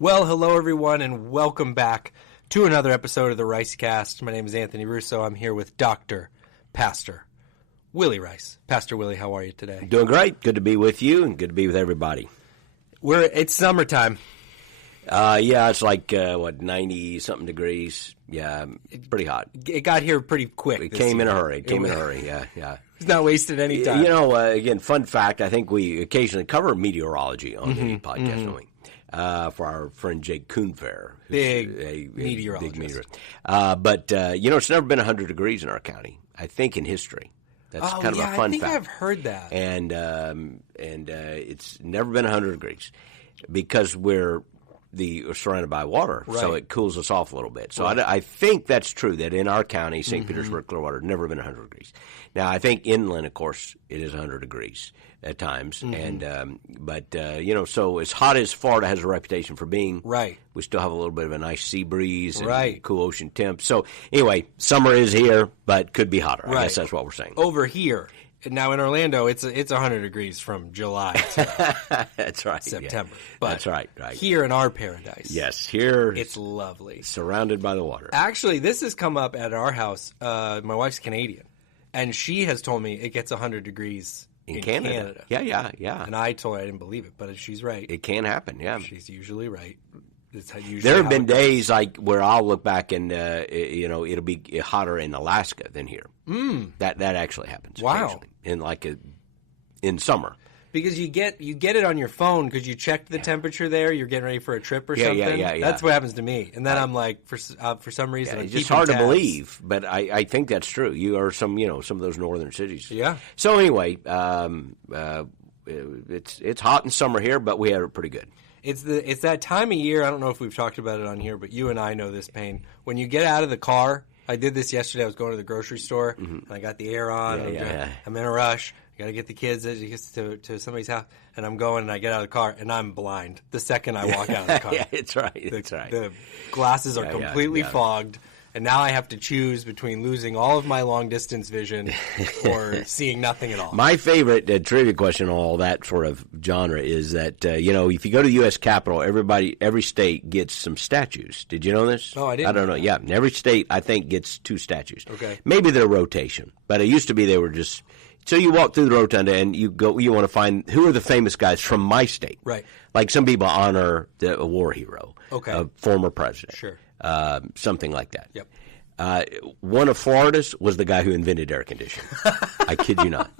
Well, hello everyone, and welcome back to another episode of the Ricecast. My name is Anthony Russo. I'm here with Pastor Willie Rice. Pastor Willie, how are you today? Doing great. Good to be with you, and good to be with everybody. It's summertime. Yeah, it's like 90-something degrees. Yeah, pretty hot. It got here pretty quick. It came in a hurry. Yeah. It's not wasted any time. You know, again, fun fact. I think we occasionally cover meteorology on the podcast, don't we? For our friend Jake Kuhnfair, who's big meteorologist. But it's never been 100 degrees in our county, I think, in history. That's kind of a fun fact. I think I've heard that. And it's never been 100 degrees because we're surrounded by water, so it cools us off a little bit. So I think that's true, that in our county, St. Petersburg, Clearwater, never been 100 degrees. Now, I think inland, of course, it is 100 degrees at times. But so as hot as Florida has a reputation for being, we still have a little bit of a nice sea breeze and cool ocean temps. So anyway, summer is here, but could be hotter. I guess that's what we're saying. Over here. Now in Orlando, it's 100 degrees from July to that's right, September. Yeah. But that's right. Here in our paradise, yes, here it's lovely, surrounded by the water. Actually, this has come up at our house. My wife's Canadian, and she has told me it gets 100 degrees in Canada. Yeah. And I told her I didn't believe it, but she's right. It can happen. Yeah, she's usually right. There have been days like where I'll look back and it'll be hotter in Alaska than here. That actually happens. Wow. In summer. Because you get it on your phone because you checked the temperature there. You're getting ready for a trip or something. Yeah. That's what happens to me. And then I'm like, for some reason, it's just hard to believe, but I think that's true. You are some of those northern cities. Yeah. So anyway, it's hot in summer here, but we have it pretty good. It's that time of year. I don't know if we've talked about it on here, but you and I know this pain. When you get out of the car, I did this yesterday. I was going to the grocery store, and I got the air on. I'm in a rush. I got to get the kids to somebody's house, and I'm going, and I get out of the car, and I'm blind the second I walk out of the car. Yeah, it's right. The glasses are completely fogged. And now I have to choose between losing all of my long-distance vision or seeing nothing at all. My favorite trivia question on all that sort of genre is that, if you go to the U.S. Capitol, every state gets some statues. Did you know this? Oh, I didn't. I don't know. Yeah, every state, I think, gets 2 statues. Okay. Maybe they're rotation, but it used to be they were just... So you walk through the rotunda and you want to find who are the famous guys from my state. Right. Like some people honor a war hero. Okay. A former president. Sure. Something like that. Yep. One of Florida's was the guy who invented air conditioning. I kid you not.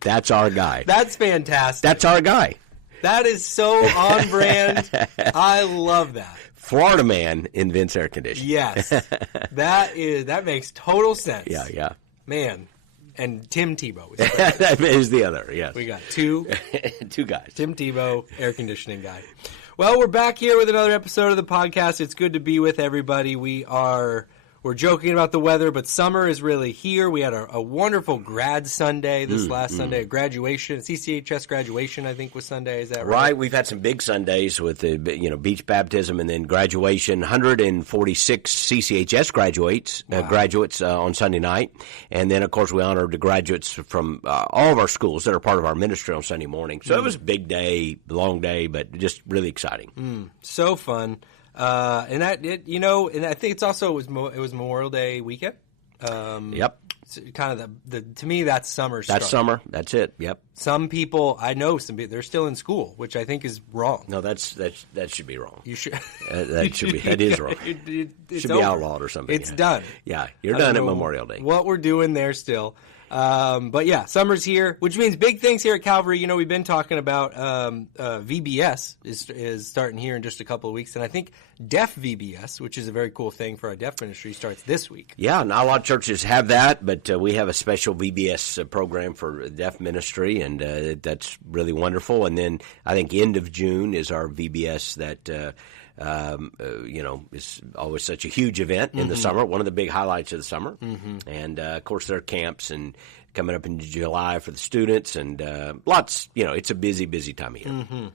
That's our guy. That's fantastic. That's our guy. That is so on brand. I love that. Florida man invents air conditioning. Yes. That makes total sense. Yeah. Man. And Tim Tebow. That is the other, yes. We got two guys. Tim Tebow, air conditioning guy. Well, we're back here with another episode of the podcast. It's good to be with everybody. We're joking about the weather, but summer is really here. We had a wonderful grad Sunday this last Sunday, graduation, CCHS graduation, I think, was Sunday. Is that right? Right. We've had some big Sundays with the beach baptism and then graduation. 146 CCHS graduates on Sunday night, and then of course we honored the graduates from all of our schools that are part of our ministry on Sunday morning. So it was a big day, long day, but just really exciting. So fun. And I think it's also it was Memorial Day weekend. Yep. Kind of to me that's summer. That's summer. That's it. Yep. Some people I know they're still in school, which I think is wrong. No, that should be wrong. You should. That is wrong. It should be outlawed or something. It's done. Yeah, you're done at Memorial Day. What we're doing there still. But yeah, summer's here, which means big things here at Calvary. We've been talking about VBS is starting here in just a couple of weeks, and I think Deaf VBS, which is a very cool thing for our deaf ministry, starts this week. Yeah, not a lot of churches have that, but we have a special VBS program for deaf ministry, and that's really wonderful. And then I think end of June is our VBS that is always such a huge event in the summer, one of the big highlights of the summer. And, of course, there are camps and coming up in July for the students and lots, it's a busy, busy time of year.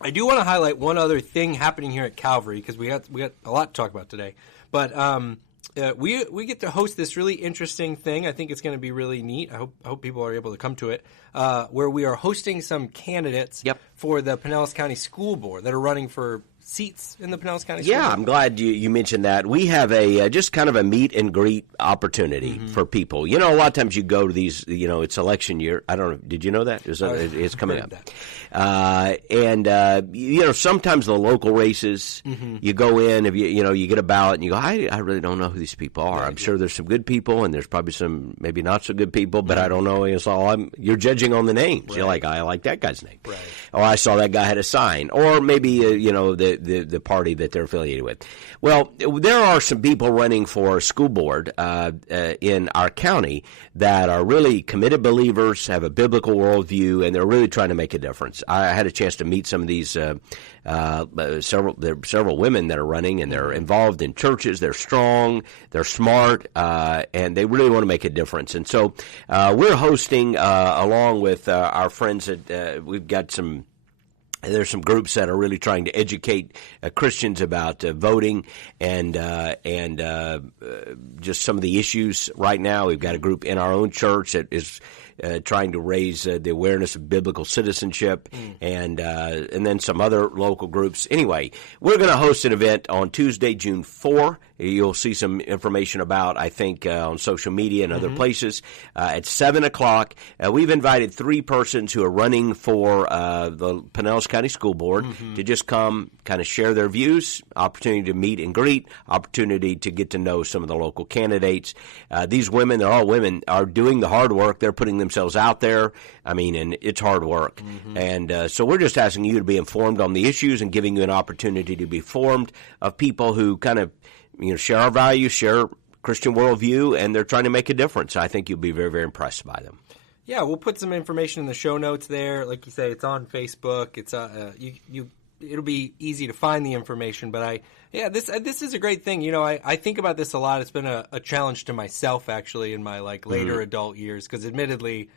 I do want to highlight one other thing happening here at Calvary because we got a lot to talk about today. But we get to host this really interesting thing. I think it's going to be really neat. I hope people are able to come to it, where we are hosting some candidates for the Pinellas County School Board that are running for seats in the Pinellas County School Board. I'm glad you mentioned that. We have a just kind of a meet and greet opportunity for people. You know, a lot of times you go to these, it's election year. I don't know. Did you know that? It's coming up. Sometimes the local races, you go in, if you get a ballot and you go, I really don't know who these people are. I'm sure there's some good people and there's probably some maybe not so good people, but I don't know. It's all you're judging on the names. Right. You're like, I like that guy's name. Right. Or I saw that guy had a sign. Or maybe, the party that they're affiliated with. Well, there are some people running for school board in our county that are really committed believers, have a biblical worldview, and they're really trying to make a difference. I had a chance to meet some of these several women that are running, and they're involved in churches. They're strong, they're smart, and they really want to make a difference. And so we're hosting, along with our friends we've got some. There's some groups that are really trying to educate Christians about voting and just some of the issues right now. We've got a group in our own church that is trying to raise the awareness of biblical citizenship, and then some other local groups. Anyway, we're going to host an event on Tuesday, June 4. You'll see some information about, I think, on social media and other places at 7 o'clock. We've invited 3 persons who are running for the Pinellas County School Board to just come kind of share their views, opportunity to meet and greet, opportunity to get to know some of the local candidates. These women, they're all women, are doing the hard work. They're putting themselves out there. And it's hard work. And so we're just asking you to be informed on the issues and giving you an opportunity to be informed of people who kind of share our values, share Christian worldview, and they're trying to make a difference. I think you'll be very, very impressed by them. Yeah, we'll put some information in the show notes there. Like you say, it's on Facebook. It's it'll be easy to find the information. But this is a great thing. I think about this a lot. It's been a challenge to myself actually in my later adult years, because admittedly,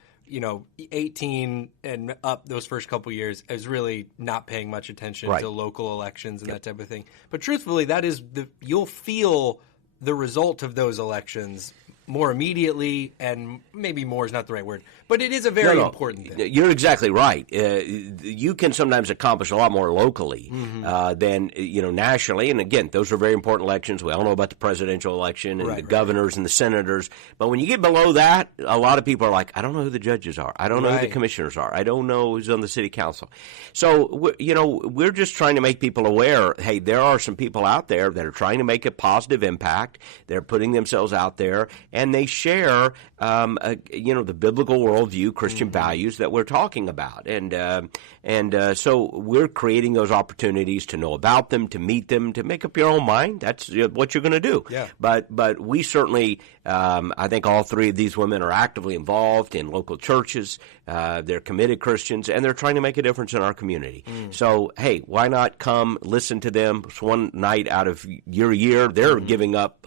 18 and up, those first couple years, I was really not paying much attention to local elections and that type of thing. But truthfully, that is you'll feel the result of those elections more immediately, and maybe more is not the right word, but it is a very important thing. You're exactly right. You can sometimes accomplish a lot more locally than nationally. And again, those are very important elections. We all know about the presidential election and the governors and the senators. But when you get below that, a lot of people are like, I don't know who the judges are. I don't know who the commissioners are. I don't know who's on the city council. So we're just trying to make people aware. Hey, there are some people out there that are trying to make a positive impact. They're putting themselves out there, and they share, the biblical worldview, Christian values that we're talking about, and so we're creating those opportunities to know about them, to meet them, to make up your own mind. That's what you're going to do. Yeah. But we certainly, I think all 3 of these women are actively involved in local churches. They're committed Christians, and they're trying to make a difference in our community. So, hey, why not come listen to them? It's one night out of your year. They're giving up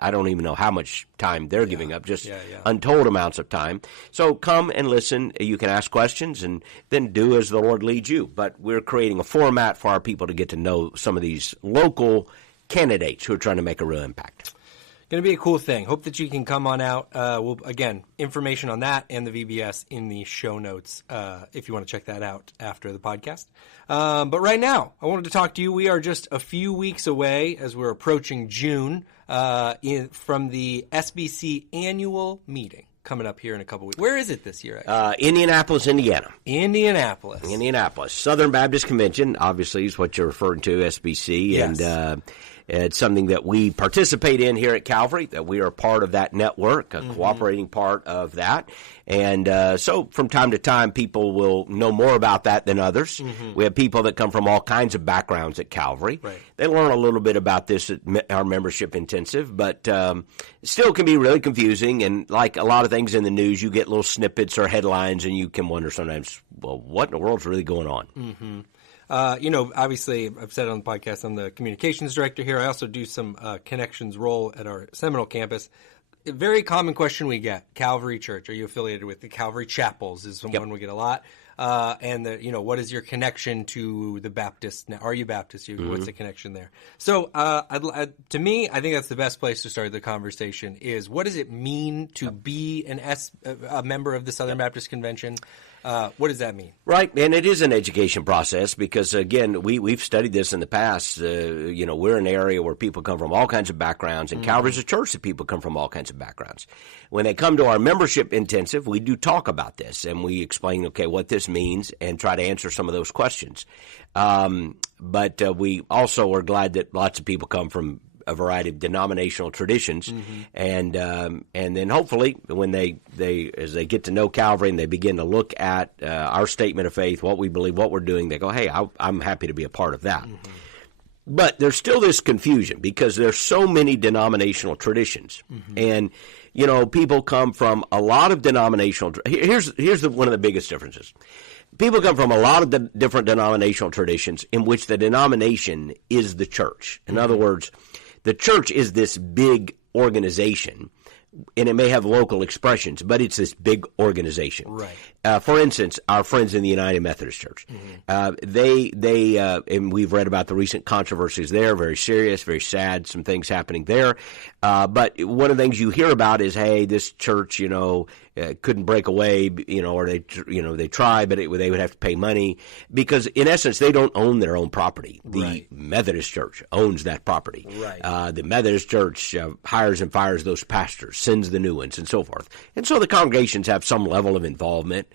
I don't even know how much time they're giving up, just untold amounts of time. So come and listen. You can ask questions and then do as the Lord leads you. But we're creating a format for our people to get to know some of these local candidates who are trying to make a real impact. Going to be a cool thing. Hope that you can come on out. Again, information on that and the VBS in the show notes if you want to check that out after the podcast. But right now, I wanted to talk to you. We are just a few weeks away, as we're approaching June, from the SBC annual meeting coming up here in a couple weeks. Where is it this year, actually? Indianapolis, Indiana. Indianapolis. Southern Baptist Convention, obviously, is what you're referring to, SBC. Yes. And it's something that we participate in here at Calvary, that we are part of that network, a cooperating part of that. And so from time to time, people will know more about that than others. We have people that come from all kinds of backgrounds at Calvary. Right. They learn a little bit about this at our membership intensive, but it still can be really confusing. And like a lot of things in the news, you get little snippets or headlines, and you can wonder sometimes, well, what in the world's really going on? Obviously, I've said it on the podcast, I'm the communications director here. I also do some connections role at our Seminole campus. A very common question we get, Calvary Church, are you affiliated with the Calvary Chapels is one we get a lot. and what is your connection to the Baptist? Are you Baptist? What's the connection there? So, to me, I think that's the best place to start the conversation. Is what does it mean to be a member of the Southern Baptist Convention? What does that mean? Right, and it is an education process because, again, we've studied this in the past. We're an area where people come from all kinds of backgrounds, and Calvary's a church that people come from all kinds of backgrounds. When they come to our membership intensive, we do talk about this, and we explain, what this means and try to answer some of those questions. But we also are glad that lots of people come from a variety of denominational traditions, and then hopefully when as they get to know Calvary and they begin to look at our statement of faith, what we believe, what we're doing, they go, hey, I'm happy to be a part of that. But there's still this confusion because there's so many denominational traditions, and people come from a lot of denominational. Here's one of the biggest differences. People come from a lot of different denominational traditions in which the denomination is the church. In other words, the church is this big organization, and it may have local expressions, but it's this big organization. Right. For instance, our friends in the United Methodist Church, they and we've read about the recent controversies there, very serious, very sad, some things happening there. But one of the things you hear about is, hey, this church, couldn't break away, or they try, but they would have to pay money because, in essence, they don't own their own property. The Methodist Church owns that property. Right. The Methodist Church hires and fires those pastors, sends the new ones, and so forth. And so the congregations have some level of involvement.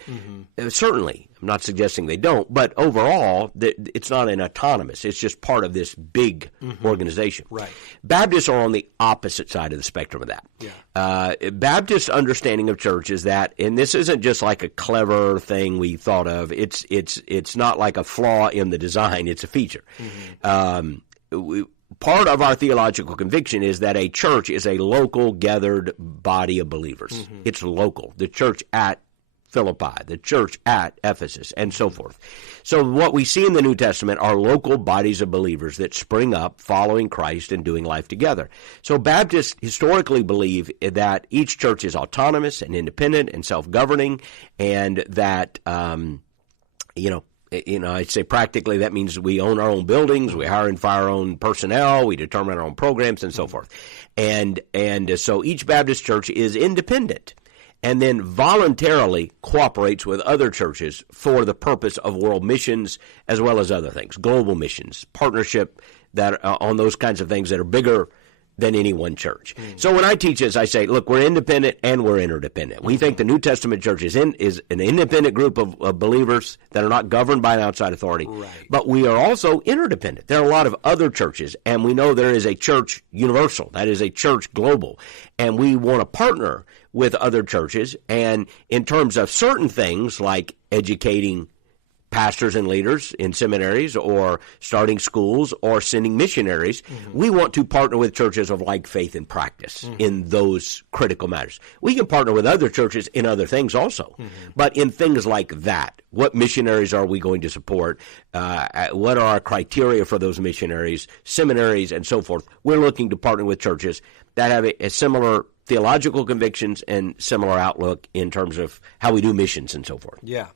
Certainly, I'm not suggesting they don't, but overall, it's not an autonomous. It's just part of this big organization. Right. Baptists are on the opposite side of the spectrum of that. Yeah. Baptist understanding of church is that, and this isn't just like a clever thing we thought of. It's not like a flaw in the design. It's a feature. Part of our theological conviction is that a church is a local gathered body of believers. It's local. The church at Philippi, the church at Ephesus, and so forth. So what we see in the New Testament are local bodies of believers that spring up following Christ and doing life together. So Baptists historically believe that each church is autonomous and independent and self-governing, and that, I'd say practically that means we own our own buildings, we hire and fire our own personnel, we determine our own programs, and so forth. And so each Baptist church is independent, and then voluntarily cooperates with other churches for the purpose of world missions as well as other things, global missions, partnership that on those kinds of things that are bigger than any one church. So when I teach this, I say, look, we're independent and we're interdependent. We think the New Testament church is an independent group of believers that are not governed by an outside authority, but we are also interdependent. There are a lot of other churches, and we know there is a church universal, that is a church global, and we want to partner with other churches, and in terms of certain things like educating pastors and leaders in seminaries or starting schools or sending missionaries, we want to partner with churches of like faith and practice in those critical matters. We can partner with other churches in other things also, but in things like that, what missionaries are we going to support? What are our criteria for those missionaries, seminaries, and so forth? We're looking to partner with churches that have a similar theological convictions and similar outlook in terms of how we do missions and so forth. Yeah.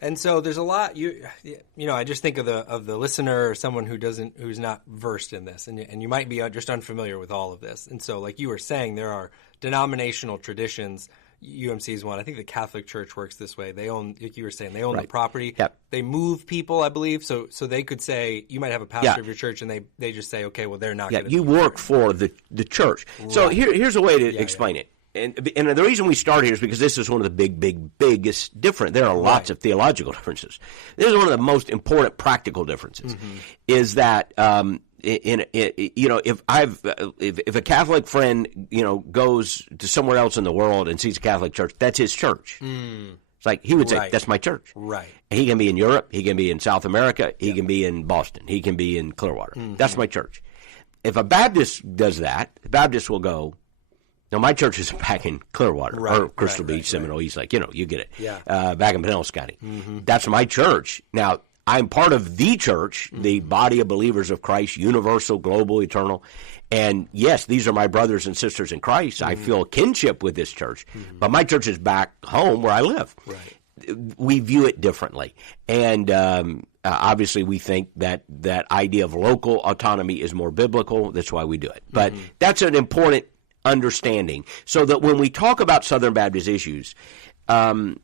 And so there's a lot. I just think of the listener or someone who's not versed in this, and you might be just unfamiliar with all of this. And so, like you were saying, there are denominational traditions. UMC is one. I think the Catholic Church works this way. They own, like you were saying, they own the property. Yep. They move people, I believe. So they could say, you might have a pastor of your church, and they just say, okay, well, they're not going to. You work for the church. Right. So here's a way to explain it. And the reason we start here is because this is one of the biggest difference. There are lots of theological differences. This is one of the most important practical differences. Is that if a Catholic friend goes to somewhere else in the world and sees a Catholic church, that's his church. It's like he would say, that's my church. Right. He can be in Europe. He can be in South America. He can be in Boston. He can be in Clearwater. That's my church. If a Baptist does that, the Baptist will go, no, my church is back in Clearwater or Crystal Beach, Seminole East Lake. You get it. Yeah. Back in Pinellas County. That's my church. Now, I'm part of the church, the body of believers of Christ, universal, global, eternal. And yes, these are my brothers and sisters in Christ. I feel kinship with this church. But my church is back home where I live. Right. we view it differently. And obviously we think that idea of local autonomy is more biblical. That's why we do it. But that's an important understanding, so that when we talk about Southern Baptist issues, I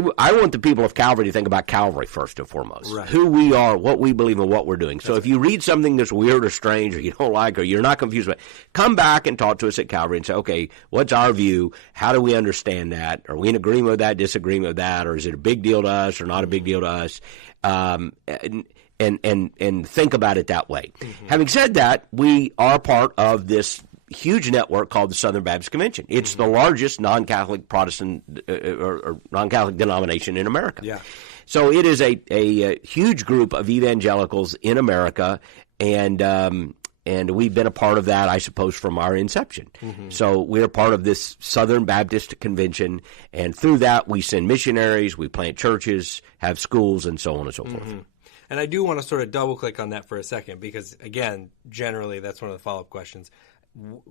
want the people of Calvary to think about Calvary first and foremost. Right. Who we are, what we believe, and what we're doing. So if you read something that's weird or strange or you don't like or you're not confused about it, come back and talk to us at Calvary and say, okay, what's our view? How do we understand that? Are we in agreement with that, disagreement with that? Or is it a big deal to us or not a big deal to us? And think about it that way. Having said that, we are part of this huge network called the Southern Baptist Convention. It's the largest non-Catholic Protestant or non-Catholic denomination in America. Yeah. So it is a huge group of evangelicals in America, and we've been a part of that, I suppose, from our inception. So we're part of this Southern Baptist Convention, and through that we send missionaries, we plant churches, have schools, and so on and so forth. And I do want to sort of double-click on that for a second because, again, generally that's one of the follow-up questions.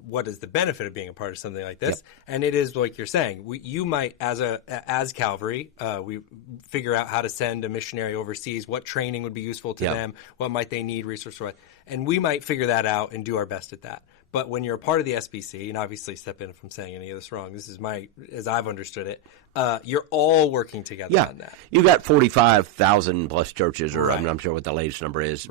What is the benefit of being a part of something like this? Yep. And it is like you're saying, you might, as Calvary, we figure out how to send a missionary overseas, what training would be useful to them, what might they need, resource-wise, and we might figure that out and do our best at that. But when you're a part of the SBC, and obviously step in if I'm saying any of this wrong, this is as I've understood it, you're all working together on that. You've got 45,000 plus churches, or I'm not sure what the latest number is,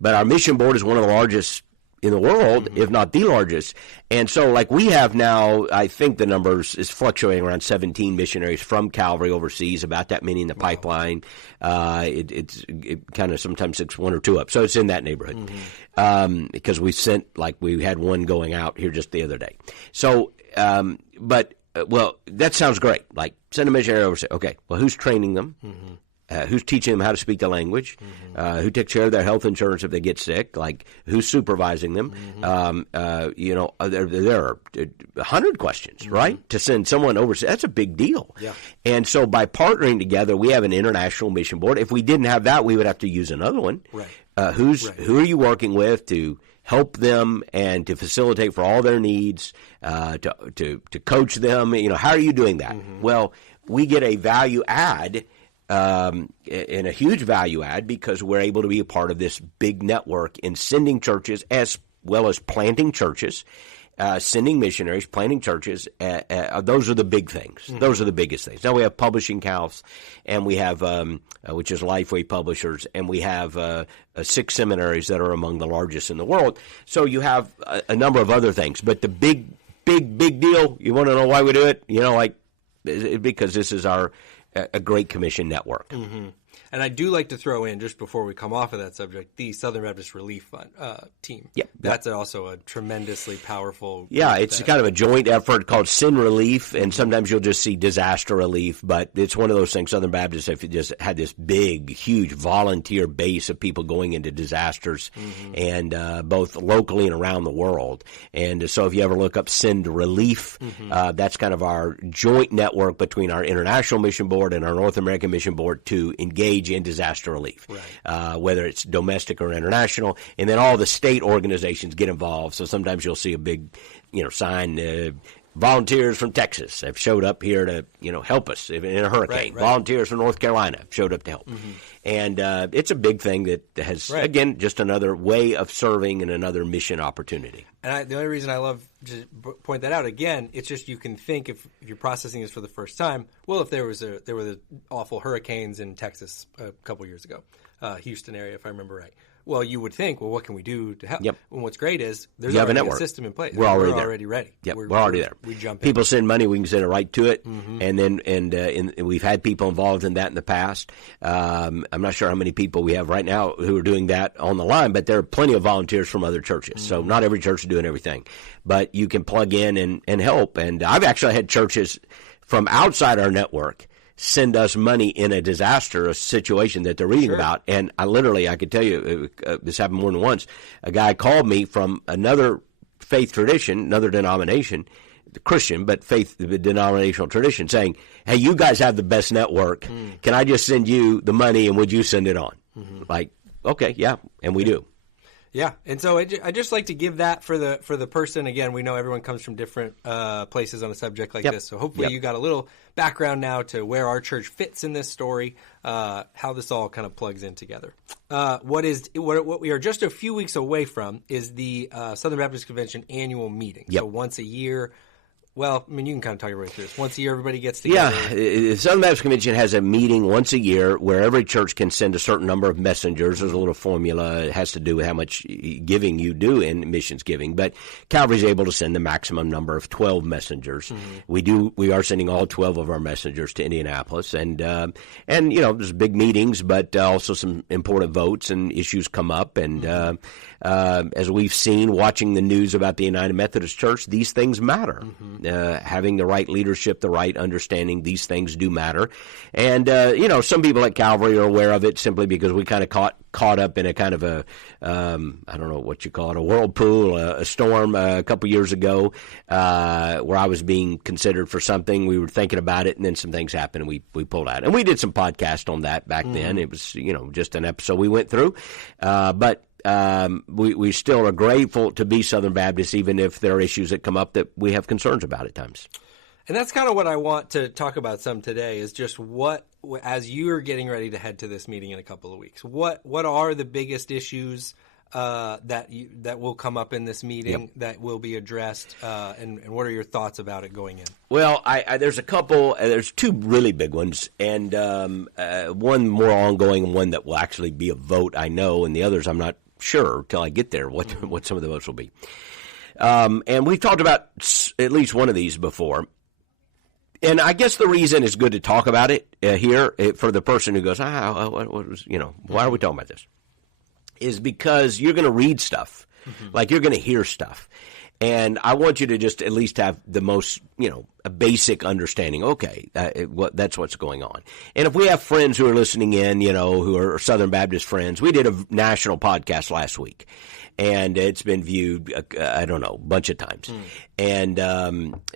but our mission board is one of the largest in the world, if not the largest. And so like we have now, I think the numbers is fluctuating around 17 missionaries from Calvary overseas, about that many in the pipeline. It kind of sometimes it's one or two up. So it's in that neighborhood. Because we had one going out here just the other day. So, well, that sounds great. Like send a missionary overseas. Okay, well, who's training them? Who's teaching them how to speak the language, who takes care of their health insurance if they get sick, like who's supervising them. There are 100 questions, right, to send someone overseas. That's a big deal. Yeah. And so by partnering together, we have an international mission board. If we didn't have that, we would have to use another one. Right. Who are you working with to help them and to facilitate for all their needs, to coach them? How are you doing that? Well, we get a value add, and a huge value add, because we're able to be a part of this big network in sending churches as well as planting churches, sending missionaries, planting churches. Those are the big things. Those are the biggest things. Now we have publishing house, and we have, which is Lifeway Publishers, and we have 6 seminaries that are among the largest in the world. So you have a number of other things. But the big deal, you want to know why we do it? Because this is a Great Commission network. And I do like to throw in, just before we come off of that subject, the Southern Baptist Relief Fund team. Yeah, that's also a tremendously powerful. Yeah, it's kind of a joint effort called Sin Relief, and sometimes you'll just see disaster relief. But it's one of those things. Southern Baptists have just had this big, huge volunteer base of people going into disasters, and both locally and around the world. And so, if you ever look up Sin Relief, that's kind of our joint network between our International Mission Board and our North American Mission Board to engage in disaster relief, whether it's domestic or international, and then all the state organizations get involved. So sometimes you'll see a big, sign, volunteers from Texas have showed up here to, help us in a hurricane. Volunteers from North Carolina have showed up to help. And it's a big thing that has, again, just another way of serving and another mission opportunity. And the only reason I love to point that out, again, it's just you can think, if you're processing this for the first time, well, if there were the awful hurricanes in Texas a couple years ago, Houston area, if I remember right. Well, you would think, what can we do to help? Yep. And what's great is there's already a system in place. We're already ready. Yep. We're already there. We jump in. People send money, we can send it right to it. And then and we've had people involved in that in the past. I'm not sure how many people we have right now who are doing that on the line, but there are plenty of volunteers from other churches. So not every church is doing everything. But you can plug in and help. And I've actually had churches from outside our network send us money in a disaster, a situation that they're reading about. And I could tell you, this happened more than once. A guy called me from another faith tradition, another denomination, Christian, but faith denominational tradition, saying, hey, you guys have the best network. Can I just send you the money and would you send it on? Like, okay, yeah, and we do. Yeah, and so I just like to give that for the person. Again, we know everyone comes from different places on a subject like this, so hopefully you got a little background now to where our church fits in this story, how this all kind of plugs in together. What we are just a few weeks away from is the Southern Baptist Convention annual meeting. So once a year. Well, I mean, you can kind of talk your way through this. Once a year, everybody gets together. Yeah, the Southern Baptist Convention has a meeting once a year where every church can send a certain number of messengers. There's a little formula. It has to do with how much giving you do in missions giving. But Calvary's able to send the maximum number of 12 messengers. We are sending all 12 of our messengers to Indianapolis. And there's big meetings, but also some important votes and issues come up. And as we've seen, watching the news about the United Methodist Church, these things matter. Having the right leadership, the right understanding, these things do matter. And, some people at Calvary are aware of it simply because we kind of caught up in a kind of a, I don't know what you call it, a whirlpool, a storm a couple years ago where I was being considered for something. We were thinking about it, and then some things happened, and we pulled out. And we did some podcast on that back then. It was, just an episode we went through. But we still are grateful to be Southern Baptist, even if there are issues that come up that we have concerns about at times. And that's kind of what I want to talk about some today is just what, as you're getting ready to head to this meeting in a couple of weeks, what are the biggest issues that will come up in this meeting that will be addressed, and what are your thoughts about it going in? Well, there's a couple. There's two really big ones, and one more ongoing, and one that will actually be a vote, I know, and the others I'm not sure till I get there what some of the votes will be. And we've talked about at least one of these before. And I guess the reason it's good to talk about it here for the person who goes, what was, why are we talking about this? Is because you're going to read stuff, like you're going to hear stuff. And I want you to just at least have the most, a basic understanding. Okay, that's what's going on. And if we have friends who are listening in, who are Southern Baptist friends, we did a national podcast last week. And it's been viewed, a bunch of times. And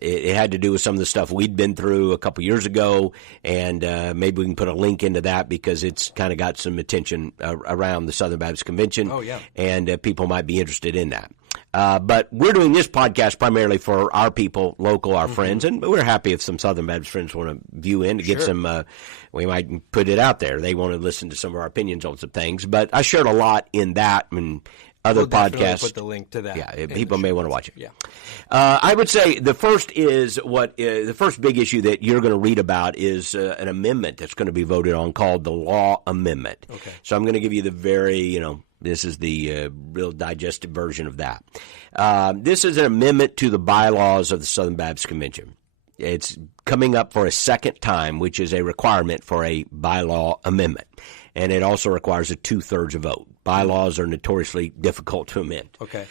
it had to do with some of the stuff we'd been through a couple years ago. And maybe we can put a link into that because it's kind of got some attention around the Southern Baptist Convention. Oh, yeah. And people might be interested in that. But we're doing this podcast primarily for our people, local, our friends. And we're happy if some Southern Baptist friends want to view in to get some, we might put it out there. They want to listen to some of our opinions on some things. But I shared a lot in that and other podcasts. Put the link to that. Yeah, people may want to watch it. Yeah. I would say the first is the first big issue that you're going to read about is an amendment that's going to be voted on called the Law Amendment. Okay. So I'm going to give you the very, this is the real digestive version of that. This is an amendment to the bylaws of the Southern Baptist Convention. It's coming up for a second time, which is a requirement for a bylaw amendment. And it also requires a 2/3 vote. Bylaws are notoriously difficult to amend. Okay.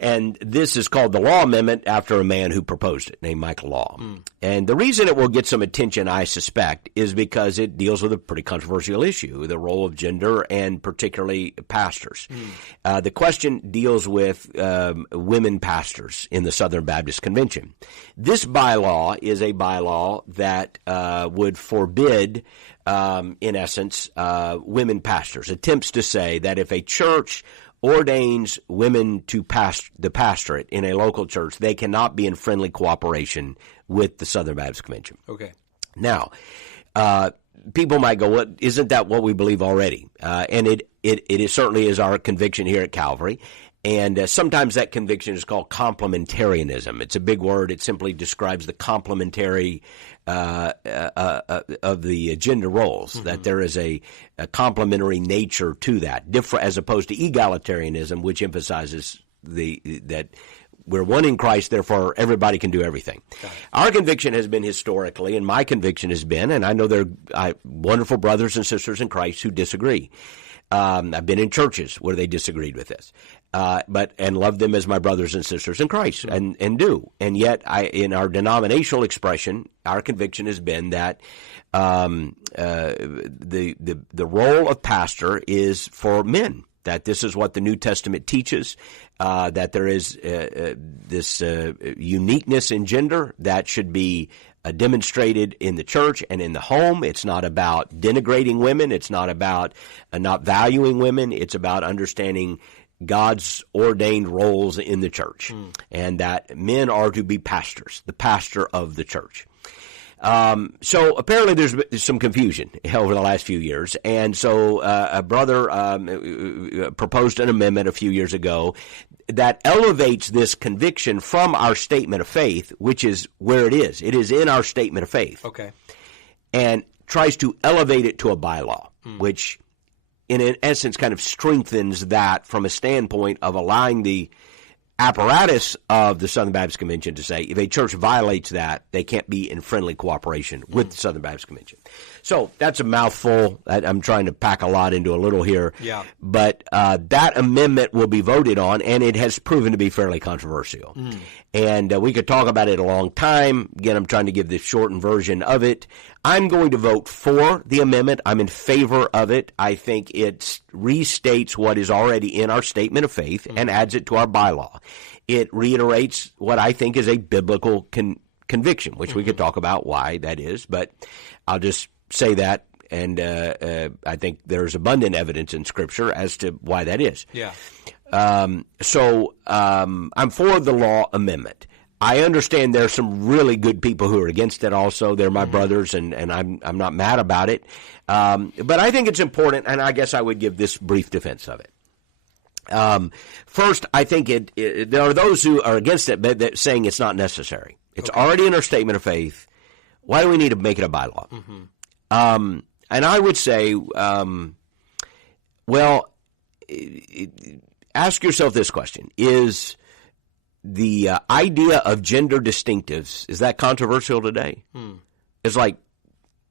And this is called the Law Amendment after a man who proposed it, named Michael Law. And the reason it will get some attention, I suspect, is because it deals with a pretty controversial issue, the role of gender and particularly pastors. The question deals with women pastors in the Southern Baptist Convention. This bylaw is a bylaw that would forbid in essence, women pastors. Attempts to say that if a church ordains women to the pastorate in a local church, they cannot be in friendly cooperation with the Southern Baptist Convention. Okay. Now, people might go, "What isn't that what we believe already?" And it certainly is our conviction here at Calvary. And sometimes that conviction is called complementarianism. It's a big word. It simply describes the complementary of the gender roles, that there is a complementary nature to that, different as opposed to egalitarianism, which emphasizes that we're one in Christ, therefore everybody can do everything. Our conviction has been historically, and my conviction has been, and I know there are wonderful brothers and sisters in Christ who disagree. I've been in churches where they disagreed with this, and loved them as my brothers and sisters in Christ, and do. And yet, in our denominational expression, our conviction has been that the role of pastor is for men. That this is what the New Testament teaches. That there is this uniqueness in gender that should be demonstrated in the church and in the home. It's not about denigrating women. It's not about not valuing women. It's about understanding God's ordained roles in the church, and that men are to be pastors, the pastor of the church. So apparently there's been some confusion over the last few years, and so a brother proposed an amendment a few years ago that elevates this conviction from our statement of faith, which is where it is. It is in our statement of faith. Okay. And tries to elevate it to a bylaw, which in essence kind of strengthens that from a standpoint of allowing the apparatus of the Southern Baptist Convention to say if a church violates that, they can't be in friendly cooperation with the Southern Baptist Convention. So that's a mouthful. I'm trying to pack a lot into a little here. Yeah. But that amendment will be voted on, and it has proven to be fairly controversial. And we could talk about it a long time. Again, I'm trying to give the shortened version of it. I'm going to vote for the amendment. I'm in favor of it. I think it restates what is already in our statement of faith and adds it to our bylaw. It reiterates what I think is a biblical conviction, which we could talk about why that is, but I'll just say that, and I think there's abundant evidence in Scripture as to why that is. Yeah. So I'm for the law amendment. I understand there's some really good people who are against it also. They're my brothers, and I'm not mad about it. But I think it's important, and I guess I would give this brief defense of it. First, I think there are those who are against it, but saying it's not necessary. It's already in our statement of faith. Why do we need to make it a bylaw? And I would say, ask yourself this question. Is the idea of gender distinctives, is that controversial today? It's like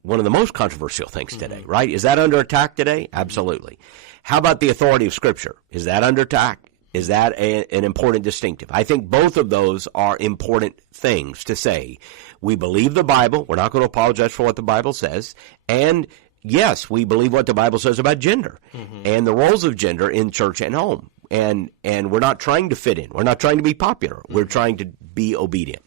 one of the most controversial things today, right? Is that under attack today? Absolutely. How about the authority of Scripture? Is that under attack? Is that an important distinctive? I think both of those are important things to say. We believe the Bible. We're not going to apologize for what the Bible says. And yes, we believe what the Bible says about gender and the roles of gender in church and home. And we're not trying to fit in. We're not trying to be popular. We're trying to be obedient.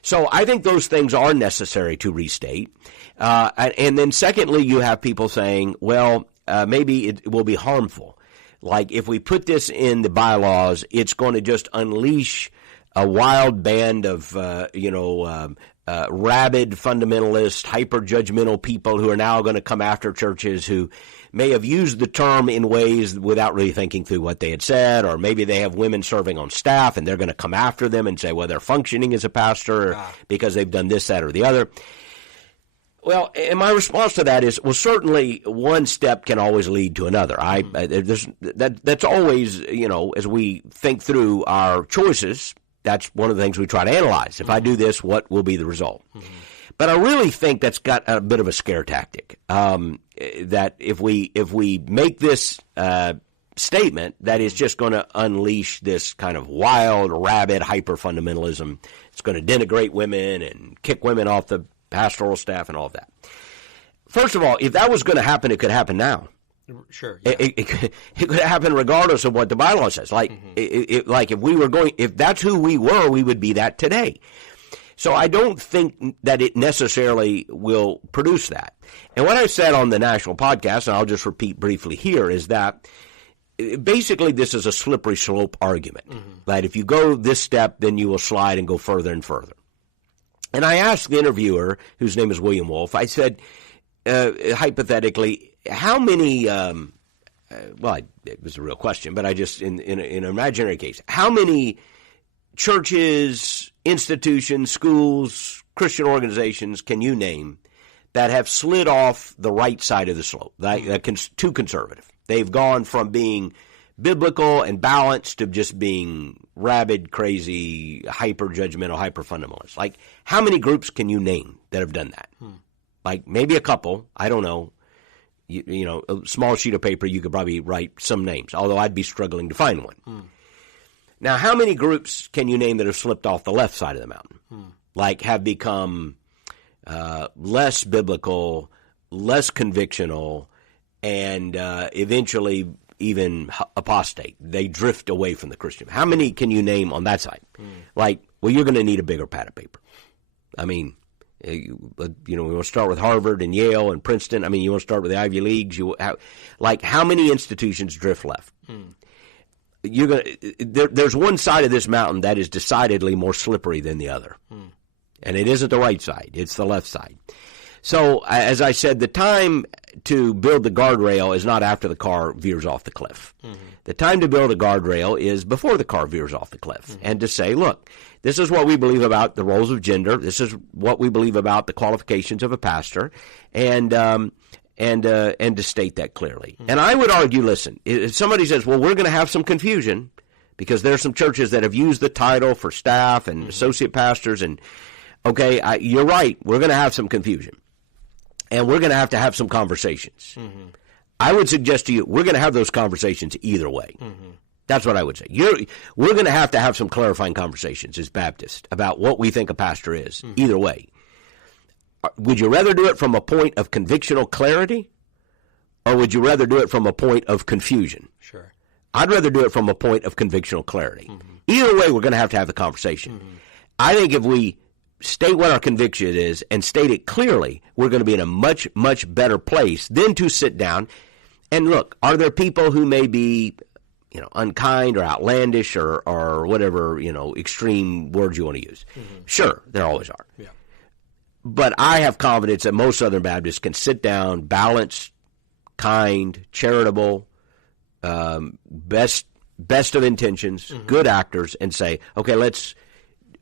So I think those things are necessary to restate. And then secondly, you have people saying, well, maybe it will be harmful. Like if we put this in the bylaws, it's going to just unleash a wild band of, rabid fundamentalist, hyper-judgmental people who are now going to come after churches who may have used the term in ways without really thinking through what they had said, or maybe they have women serving on staff and they're going to come after them and say, well, they're functioning as a pastor because they've done this, that, or the other. Well, and my response to that is, well, certainly one step can always lead to another. That's always, as we think through our choices, that's one of the things we try to analyze. If I do this, what will be the result? But I really think that's got a bit of a scare tactic. That if we make this statement that is just going to unleash this kind of wild, rabid hyper-fundamentalism, it's going to denigrate women and kick women off the pastoral staff and all of that. First of all, if that was going to happen, it could happen now. Sure. Yeah. It could happen regardless of what the bylaw says. Like, if that's who we were, we would be that today. So I don't think that it necessarily will produce that. And what I said on the national podcast, and I'll just repeat briefly here, is that basically this is a slippery slope argument. That if you go this step, then you will slide and go further and further. And I asked the interviewer, whose name is William Wolf, I said, hypothetically, how many, it was a real question, but I just, in an imaginary case, how many churches, institutions, schools, Christian organizations can you name that have slid off the right side of the slope, too conservative? They've gone from being biblical and balanced to just being rabid, crazy, hyper-judgmental, hyper-fundamentalist. Like, how many groups can you name that have done that? Like, maybe a couple. I don't know. A small sheet of paper, you could probably write some names, although I'd be struggling to find one. Now, how many groups can you name that have slipped off the left side of the mountain? Like, have become less biblical, less convictional, and eventually even apostate. They drift away from the Christian. How many can you name on that side? Like, well, you're going to need a bigger pad of paper. I mean, we want to start with Harvard and Yale and Princeton. I mean, you want to start with the Ivy Leagues. How many institutions drift left? there's one side of this mountain that is decidedly more slippery than the other. And it isn't the right side. It's the left side. So, as I said, the time to build the guardrail is not after the car veers off the cliff. The time to build a guardrail is before the car veers off the cliff. And to say, look, this is what we believe about the roles of gender. This is what we believe about the qualifications of a pastor. And to state that clearly. And I would argue, listen, if somebody says, well, we're going to have some confusion because there are some churches that have used the title for staff and associate pastors, and, okay, you're right, we're going to have some confusion. And we're going to have some conversations. I would suggest to you, we're going to have those conversations either way. That's what I would say. We're going to have some clarifying conversations as Baptists about what we think a pastor is, either way. Would you rather do it from a point of convictional clarity, or would you rather do it from a point of confusion? Sure. I'd rather do it from a point of convictional clarity. Either way, we're going to have the conversation. I think if we state what our conviction is and state it clearly, we're going to be in a much, much better place than to sit down and look, are there people who may be, unkind or outlandish or whatever, extreme words you want to use? Sure, there always are. Yeah. But I have confidence that most Southern Baptists can sit down, balanced, kind, charitable, best of intentions, good actors, and say, okay,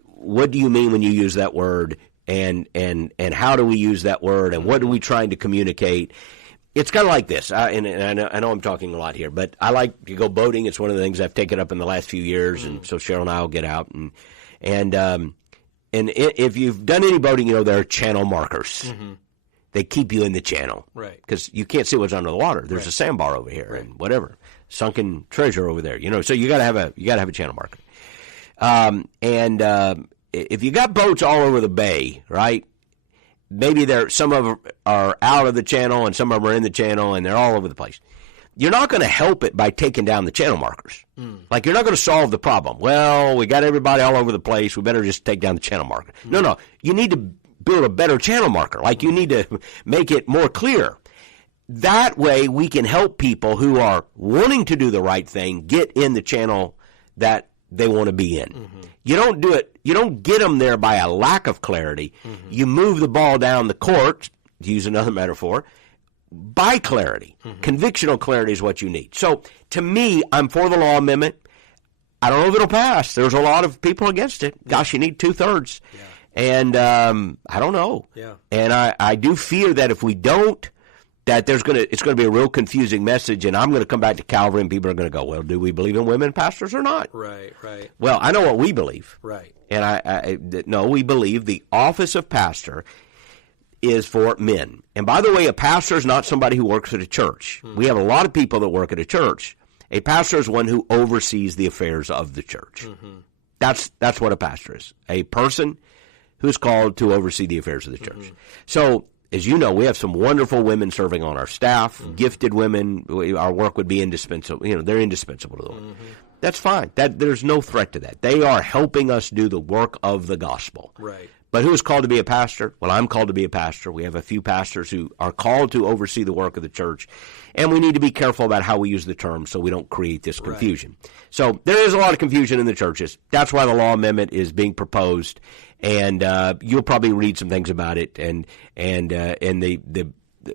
what do you mean when you use that word, and how do we use that word, and what are we trying to communicate? It's kind of like this, and I know I'm talking a lot here, but I like to go boating. It's one of the things I've taken up in the last few years, and so Cheryl and I will get out, and if you've done any boating, there are channel markers. They keep you in the channel. Right. Because you can't see what's under the water. There's a sandbar over here and whatever. Sunken treasure over there. So you gotta have a channel marker. If you got boats all over the bay, right? Maybe some of them are out of the channel and some of them are in the channel and they're all over the place. You're not going to help it by taking down the channel markers. Like, you're not going to solve the problem. Well, we got everybody all over the place. We better just take down the channel marker. No. You need to build a better channel marker. Like, you need to make it more clear. That way, we can help people who are wanting to do the right thing get in the channel that they want to be in. You don't do it. You don't get them there by a lack of clarity. You move the ball down the court, to use another metaphor, by clarity. Convictional clarity is what you need. So, to me, I'm for the law amendment. I don't know if it'll pass. There's a lot of people against it. Gosh, you need 2/3. Yeah. And I don't know. Yeah. And I do fear that if we don't, that it's going to be a real confusing message, and I'm going to come back to Calvary, and people are going to go, well, do we believe in women pastors or not? Right. Well, I know what we believe. Right. And no, we believe the office of pastor is for men. And by the way, a pastor is not somebody who works at a church. We have a lot of people that work at a church. A pastor is one who oversees the affairs of the church. That's what a pastor is. A person who's called to oversee the affairs of the church. So, as you know, we have some wonderful women serving on our staff, gifted women. Our work would be indispensable. They're indispensable to the Lord. That's fine. There's no threat to that. They are helping us do the work of the gospel. Right. But who is called to be a pastor? Well, I'm called to be a pastor. We have a few pastors who are called to oversee the work of the church. And we need to be careful about how we use the term so we don't create this confusion. Right. So there is a lot of confusion in the churches. That's why the law amendment is being proposed. And you'll probably read some things about it. And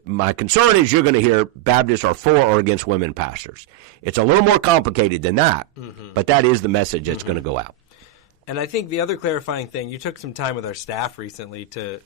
my concern is you're going to hear Baptists are for or against women pastors. It's a little more complicated than that, but that is the message that's going to go out. And I think the other clarifying thing, you took some time with our staff recently to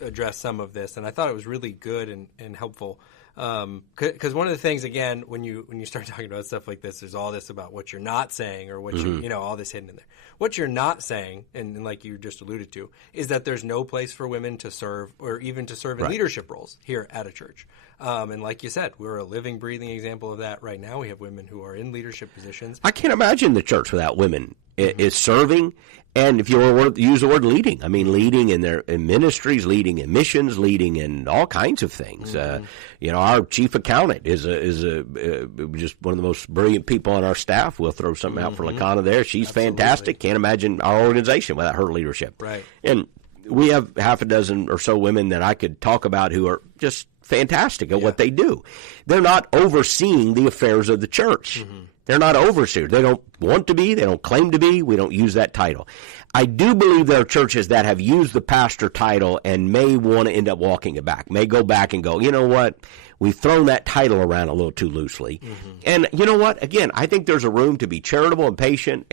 address some of this, and I thought it was really good and helpful. Because one of the things, again, when you start talking about stuff like this, there's all this about what you're not saying or what all this hidden in there. What you're not saying, and like you just alluded to, is that there's no place for women to serve or even to serve in leadership roles here at a church. And like you said, we're a living, breathing example of that right now. We have women who are in leadership positions. I can't imagine the church without women. Is serving, and if you use the word leading, I mean leading in ministries, leading in missions, leading in all kinds of things. Our chief accountant is just one of the most brilliant people on our staff. We'll throw something out for Lakana there. She's fantastic. Can't imagine our organization without her leadership. Right. And we have half a dozen or so women that I could talk about who are just fantastic at what they do. They're not overseeing the affairs of the church. They're not overseers. They don't want to be. They don't claim to be. We don't use that title. I do believe there are churches that have used the pastor title and may want to end up walking it back, may go back and go, you know what, we've thrown that title around a little too loosely. Mm-hmm. And you know what, again, I think there's a room to be charitable and patient,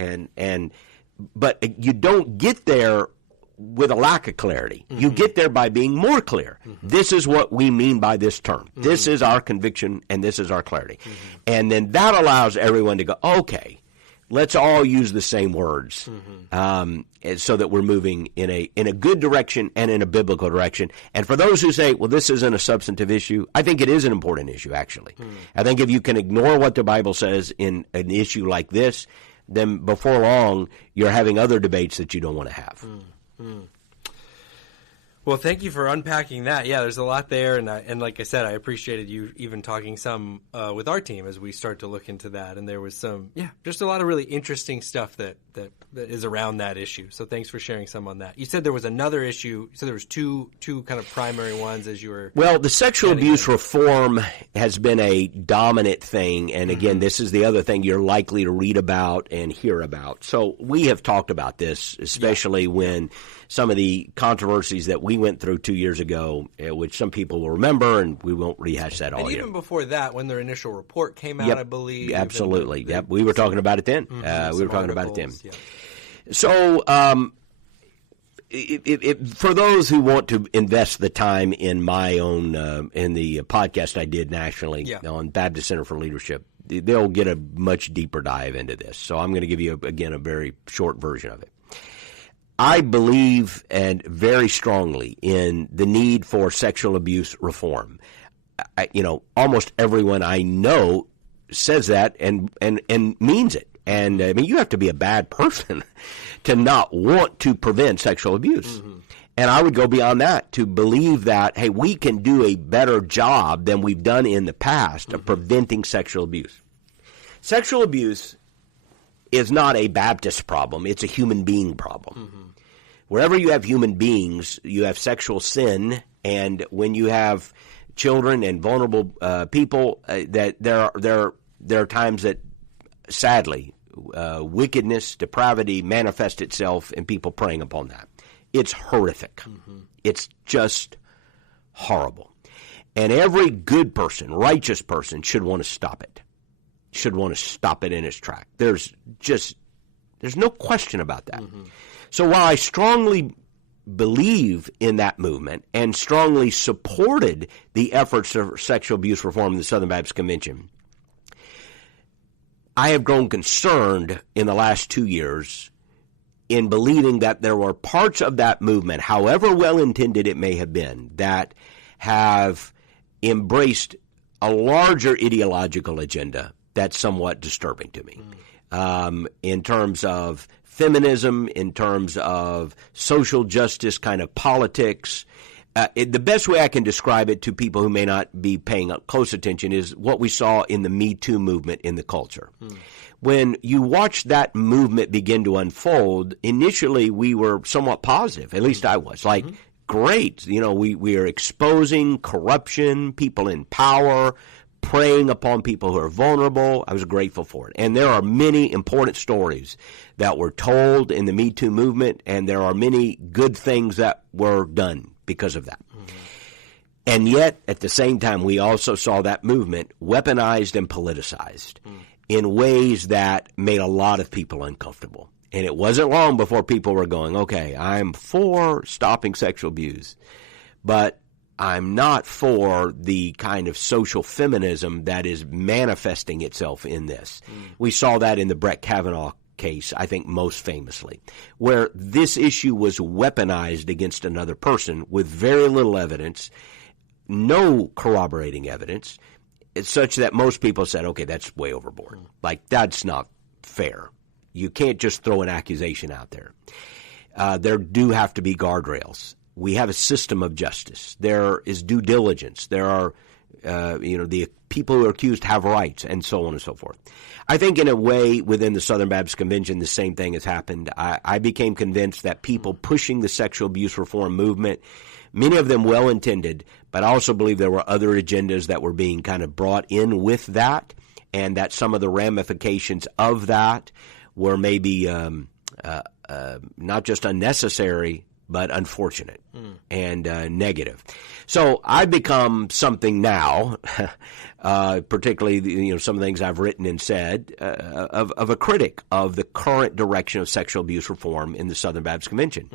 but you don't get there with a lack of clarity. Mm-hmm. You get there by being more clear. Mm-hmm. This is what we mean by this term. Mm-hmm. This is our conviction, and this is our clarity. Mm-hmm. And then that allows everyone to go, okay, let's all use the same words, so that we're moving in a good direction and in a biblical direction. And for those who say, well, this isn't a substantive issue, I think it is an important issue, actually. I think if you can ignore what the Bible says in an issue like this, then before long, you're having other debates that you don't want to have. Well, thank you for unpacking that. Yeah, there's a lot there, and like I said, I appreciated you even talking some with our team as we start to look into that. And there was just a lot of really interesting stuff that is around that issue. So thanks for sharing some on that. You said there was another issue. You said there was two kind of primary ones as you were. Well, the sexual abuse reform has been a dominant thing, and again, this is the other thing you're likely to read about and hear about. So we have talked about this, especially when some of the controversies that we went through 2 years ago, which some people will remember, and we won't rehash that all here. And even before that, when their initial report came out, I believe. Absolutely. We were talking about it then. We were talking about it then. Yeah. So for those who want to invest the time in my own, in the podcast I did nationally on Baptist Center for Leadership, they'll get a much deeper dive into this. So I'm going to give you, again, a very short version of it. I believe and very strongly in the need for sexual abuse reform. Almost everyone I know says that and means it. And I mean, you have to be a bad person to not want to prevent sexual abuse. Mm-hmm. And I would go beyond that to believe that, hey, we can do a better job than we've done in the past of preventing sexual abuse. Sexual abuse is not a Baptist problem. It's a human being problem. Mm-hmm. Wherever you have human beings, you have sexual sin, and when you have children and vulnerable people, that there are times that, sadly, wickedness, depravity manifests itself in people preying upon that. It's horrific. Mm-hmm. It's just horrible. And every good person, righteous person, should want to stop it. Should want to stop it in its track. There's no question about that. Mm-hmm. So while I strongly believe in that movement and strongly supported the efforts of sexual abuse reform in the Southern Baptist Convention, I have grown concerned in the last 2 years in believing that there were parts of that movement, however well-intended it may have been, that have embraced a larger ideological agenda that's somewhat disturbing to me. In terms of feminism, in terms of social justice kind of politics. The best way I can describe it to people who may not be paying close attention is what we saw in the Me Too movement in the culture. When you watch that movement begin to unfold, initially we were somewhat positive, at least I was, like, great, we are exposing corruption, people in power, preying upon people who are vulnerable. I was grateful for it. And there are many important stories that were told in the Me Too movement, and there are many good things that were done because of that. Mm-hmm. And yet, at the same time, we also saw that movement weaponized and politicized in ways that made a lot of people uncomfortable. And it wasn't long before people were going, okay, I'm for stopping sexual abuse, but I'm not for the kind of social feminism that is manifesting itself in this. We saw that in the Brett Kavanaugh case, I think most famously, where this issue was weaponized against another person with very little evidence, no corroborating evidence. It's such that most people said, okay, that's way overboard. Like, that's not fair. You can't just throw an accusation out there. There do have to be guardrails. We have a system of justice. There is due diligence. There are, the people who are accused have rights, and so on and so forth. I think in a way within the Southern Baptist Convention the same thing has happened. I became convinced that people pushing the sexual abuse reform movement, many of them well-intended, but I also believe there were other agendas that were being kind of brought in with that. and that some of the ramifications of that were maybe not just unnecessary, but unfortunate and negative. So I've become something now, particularly some of the things I've written and said, of a critic of the current direction of sexual abuse reform in the Southern Baptist Convention.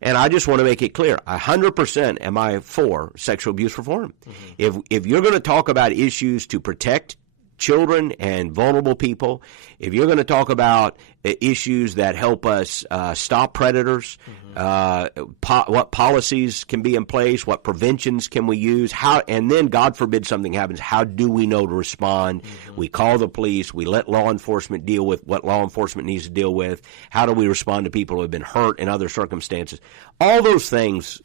And I just want to make it clear, 100% am I for sexual abuse reform. If you're going to talk about issues to protect children and vulnerable people, if you're going to talk about issues that help us stop predators, what policies can be in place, what preventions can we use, and then, God forbid, something happens, how do we know to respond? We call the police, we let law enforcement deal with what law enforcement needs to deal with, how do we respond to people who have been hurt in other circumstances? All those things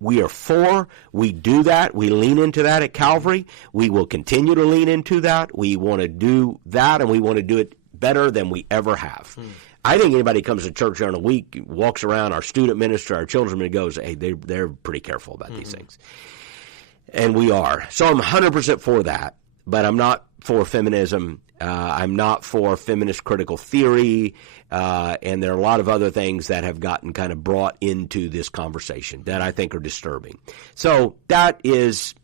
we are for. We do that. We lean into that at Calvary. We will continue to lean into that. We want to do that, and we want to do it better than we ever have. I think anybody comes to church during a week, walks around, our student minister, our children's minister, goes, hey, they're pretty careful about these things. And we are. So I'm 100% for that, but I'm not for feminism. I'm not for feminist critical theory, and there are a lot of other things that have gotten kind of brought into this conversation that I think are disturbing. So that is,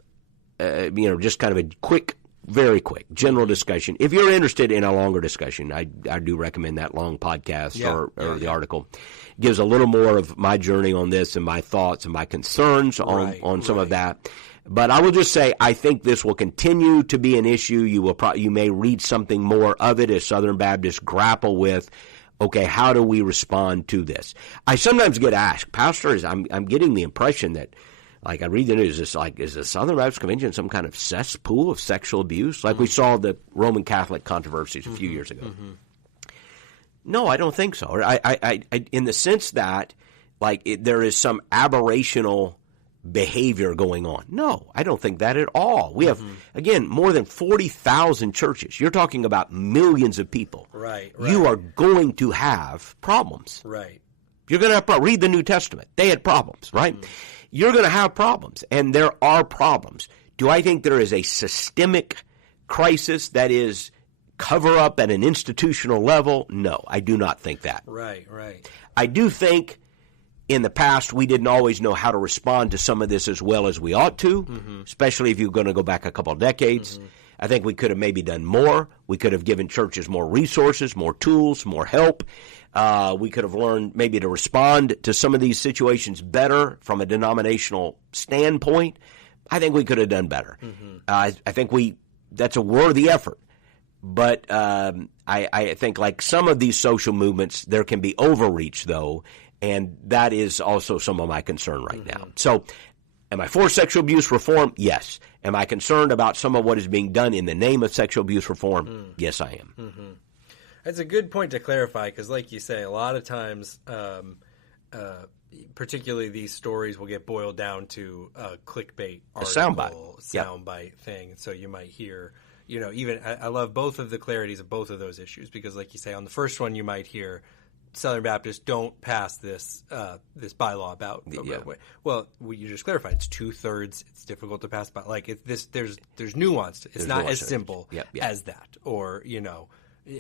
just kind of a quick, very quick general discussion. If you're interested in a longer discussion, I do recommend that long podcast or the article. It gives a little more of my journey on this and my thoughts and my concerns on some of that. But I will just say I think this will continue to be an issue. You may read something more of it as Southern Baptists grapple with, okay, how do we respond to this? I sometimes get asked, Pastor, I'm getting the impression that, like, I read the news, is the Southern Baptist Convention some kind of cesspool of sexual abuse, like we saw the Roman Catholic controversies a few years ago? No, I don't think so. I in the sense that, there is some aberrational behavior going on. No, I don't think that at all. We have, again, more than 40,000 churches. You're talking about millions of people. Right. You are going to have problems. Right. You're going to have problems. Read the New Testament. They had problems, right? You're going to have problems, and there are problems. Do I think there is a systemic crisis that is cover-up at an institutional level? No, I do not think that. Right. I do think in the past, we didn't always know how to respond to some of this as well as we ought to, especially if you're going to go back a couple of decades. I think we could have maybe done more. We could have given churches more resources, more tools, more help. We could have learned maybe to respond to some of these situations better from a denominational standpoint. I think we could have done better. I think that's a worthy effort. But I think, like some of these social movements, there can be overreach, though, and that is also some of my concern right now. So am I for sexual abuse reform? Yes. Am I concerned about some of what is being done in the name of sexual abuse reform? Yes, I am. That's a good point to clarify because, like you say, a lot of times, particularly these stories will get boiled down to a clickbait article, soundbite thing. So you might hear, even I love both of the clarities of both of those issues because, like you say, on the first one you might hear Southern Baptists don't pass this bylaw about. Well, you just clarified it's 2/3. It's difficult to pass by. There's nuance. It's not as simple as that, or